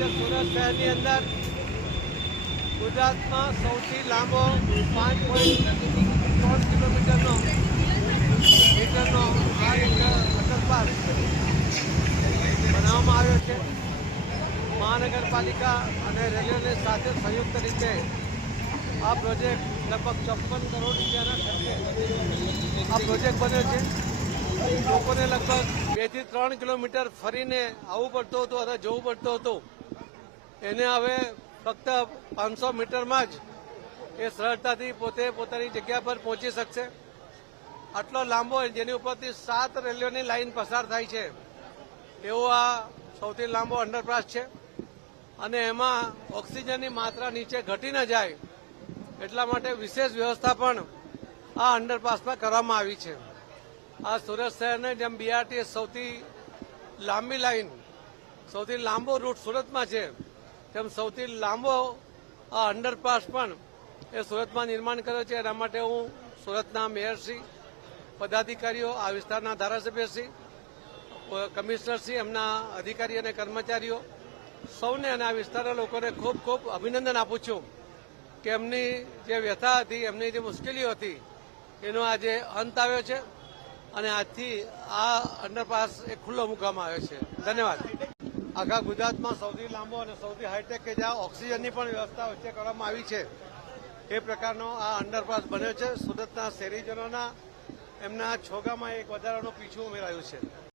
આજે સુરત શહેરની અંદર ગુજરાતમાં સૌથી લાંબો 5.3 કિલોમીટરનો આ એક અંડરપાસ બનાવવામાં આવ્યો છે. મહાનગરપાલિકા અને રેલવેની સાથે સંયુક્ત રીતે આ પ્રોજેક્ટ લગભગ 54 કરોડ રૂપિયાના ખર્ચે આ પ્રોજેક્ટ બન્યો છે. લોકોને લગભગ 2 થી 3 કિલોમીટર ફરીને આવવું પડતું હતું અથવા જવું પડતું હતું. એને હવે ફક્ત 500 મીટરમાં જ એ સરળતાથી પોતાની જગ્યા પર પહોંચી શકશે. આટલો લાંબો જેની ઉપરથી 7 રેલવેની લાઇન પસાર થાય છે એવો આ સૌથી લાંબો અંડરપાસ છે. અને એમાં ઓક્સિજનની માત્રા નીચે ઘટી ન જાય એટલા માટે વિશેષ વ્યવસ્થા પણ આ અંડરપાસમાં કરવામાં આવી છે. આ સુરત શહેરને જેમ બીઆરટીએસ સૌથી લાંબી લાઇન, સૌથી લાંબો રૂટ સુરતમાં છે, તેમ સૌથી લાંબો આ અંડરપાસ પણ એ સુરતમાં નિર્માણ કર્યો છે. એના માટે હું સુરતના મેયરશ્રી, પદાધિકારીઓ, આ વિસ્તારના ધારાસભ્યશ્રી, કમિશનરશ્રી, એમના અધિકારી અને કર્મચારીઓ સૌને અને આ વિસ્તારના લોકોને ખૂબ ખૂબ અભિનંદન આપું છું કે એમની જે વ્યથા હતી, એમની જે મુશ્કેલીઓ હતી એનો આજે અંત આવ્યો છે અને આજથી આ અંડરપાસ એ ખુલ્લો મૂકવામાં આવ્યો છે. ધન્યવાદ. આખા ગુજરાતમાં સૌથી લાંબો અને સૌથી હાઈટેક કે જ્યાં ઓક્સિજનની પણ વ્યવસ્થા વચ્ચે કરવામાં આવી છે એ પ્રકારનો આ અંડરપાસ બન્યો છે. સુરતના શહેરીજનોના એમના છોગામાં એક વધારાનું પીછું ઉમેરાયું છે.